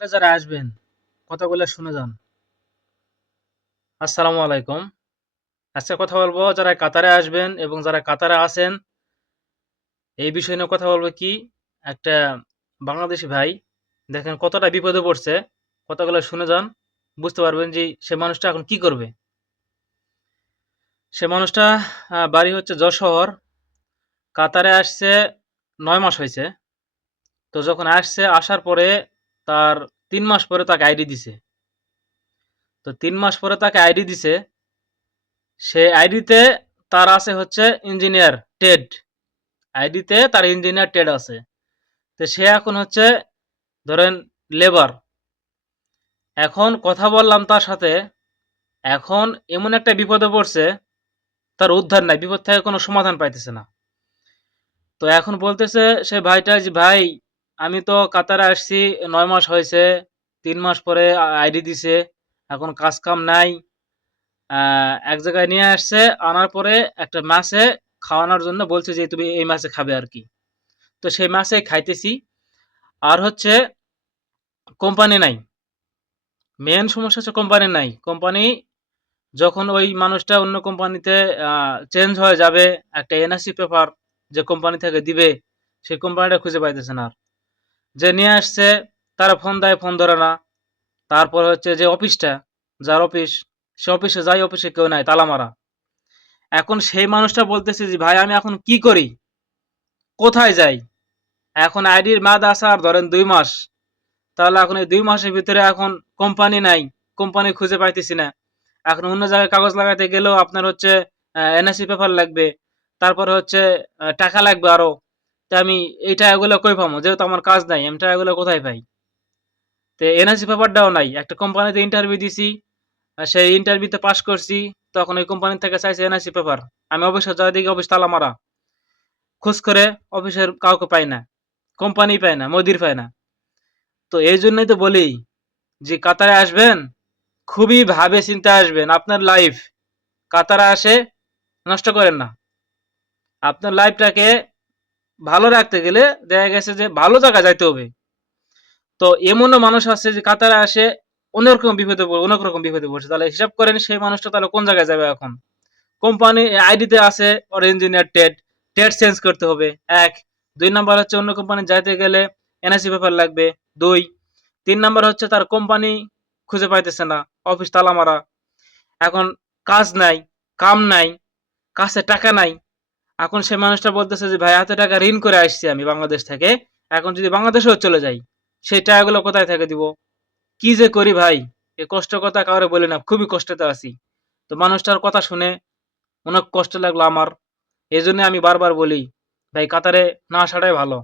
যারা আসবেন কথাগুলো শুনে যান। আসসালামু আলাইকুম। আজকে কথা বলবো যারা কাতারে আসবেন এবং যারা কাতারে আছেন এই বিষয় নিয়ে কথা বলবো কি একটা বাংলাদেশি ভাই দেখেন কতটা বিপদে পড়ছে। কথাগুলো শুনে যান, বুঝতে পারবেন যে সে মানুষটা এখন কি করবে। সে মানুষটা বাড়ি হচ্ছে যশোর, কাতারে আসছে ৯ মাস হয়েছে। তো যখন আসছে আসার পরে তার ৩ মাস পরে তাকে আইডি দিছে। তো ৩ মাস পরে তাকে আইডি দিছে, সে আইডিতে তার আছে হচ্ছে ইঞ্জিনিয়ার টেড, আইডিতে তার ইঞ্জিনিয়ার টেড আছে। তো সে এখন হচ্ছে ধরেন লেবার। এখন কথা বললাম তার সাথে, এখন এমন একটা বিপদে পড়ছে, তার উদ্ধার নাই, বিপদ থেকে কোনো সমাধান পাইতেছে না। তো এখন বলতেছে সে ভাইটা যে ভাই আমি তো কাতারে আসছি ৯ মাস হয়েছে, ৩ মাস পরে আইডি দিছে, এখন কাজ কাম নাই। এক জায়গায় নিয়ে আসছে, আনার পরে একটা মাছে খাওয়ানোর জন্য বলছে যে তুমি এই মাছে খাবে আর কি। তো সেই মাছে খাইতেছি। আর হচ্ছে কোম্পানি নাই, মেন সমস্যা হচ্ছে কোম্পানি নাই। কোম্পানি যখন ওই মানুষটা অন্য কোম্পানিতে চেঞ্জ হয়ে যাবে, একটা এনআরসি পেপার যে কোম্পানি থেকে দিবে সেই কোম্পানিটা খুঁজে পাইতেছে না। আর যে নিয়ে আসছে তারা ফোন দেয়, ফোন ধরে না। তারপর হচ্ছে যে অফিসটা, যার অফিস, সে অফিসে যাই, অফিসে কেউ নাই, তালা মারা। এখন সেই মানুষটা বলতেছে যে ভাই আমি এখন কি করি, কোথায় যাই? এখন আইডির মেয়াদ আছে আর ধরেন ২ মাস। তাহলে এখন এই ২ মাসের ভিতরে এখন কোম্পানি নাই, কোম্পানি খুঁজে পাইতেছি না। এখন অন্য জায়গায় কাগজ লাগাতে গেলেও আপনার হচ্ছে এনআরসি পেপার লাগবে, তারপরে হচ্ছে টাকা লাগবে আরো। তা আমি এই টাকাগুলো কই পাবো, যেহেতু আমার কাজ নাই, আমি টাকাগুলো কোথায় পাই? তো এনআরসি পেপারটাও নাই। একটা কোম্পানিতে ইন্টারভিউ দিছি, সেই ইন্টারভিউতে পাস করছি, তখন ওই কোম্পানি থেকে চাইছে এনআরসি পেপার। আমি অফিসে যাওয়ার দিকে অফিস তালা মারা, খোঁজ করে অফিসের কাউকে পাই না, কোম্পানি পায় না, মদির পায় না। তো এই জন্যই তো বলি যে কাতারে আসবেন খুবই ভাবে চিন্তে আসবেন। আপনার লাইফ কাতারে আসে নষ্ট করেন না। আপনার লাইফটাকে ভালো রাখতে গেলে দেখা গেছে যে ভালো জায়গায় যাইতে হবে। তো এমনও মানুষ আছে যে কাতারে আসে অনেক রকম বিপদে পড়ছে। তাহলে হিসাব করেন সেই মানুষটা তাহলে কোন জায়গায় যাবে এখন? কোম্পানি আইডিতে আছে ওর ইঞ্জিনিয়ার টেট, টেট চেঞ্জ করতে হবে এক। ২ নাম্বার হচ্ছে অন্য কোম্পানি যাইতে গেলে এনআইসি পেপার লাগবে ২। ৩ নাম্বার হচ্ছে তার কোম্পানি খুঁজে পাইতেছে না, অফিস তালা মারা। এখন কাজ নাই, কাম নাই, কাছে টাকা নাই। এখন সে মানুষটা বলতেছে যে ভাই এত টাকা ঋণ করে আসছি আমি বাংলাদেশ থেকে, এখন যদি বাংলাদেশেও চলে যাই সেই টাকাগুলো কোথায় থেকে দিব? কি যে করি ভাই, এ কষ্ট কথা কাউরে বলি না, খুবই কষ্টতে আছি। তো মানুষটার কথা শুনে অনেক কষ্ট লাগলো আমার। এই জন্য আমি বারবার বলি ভাই কাতারে না আসাটাই ভালো।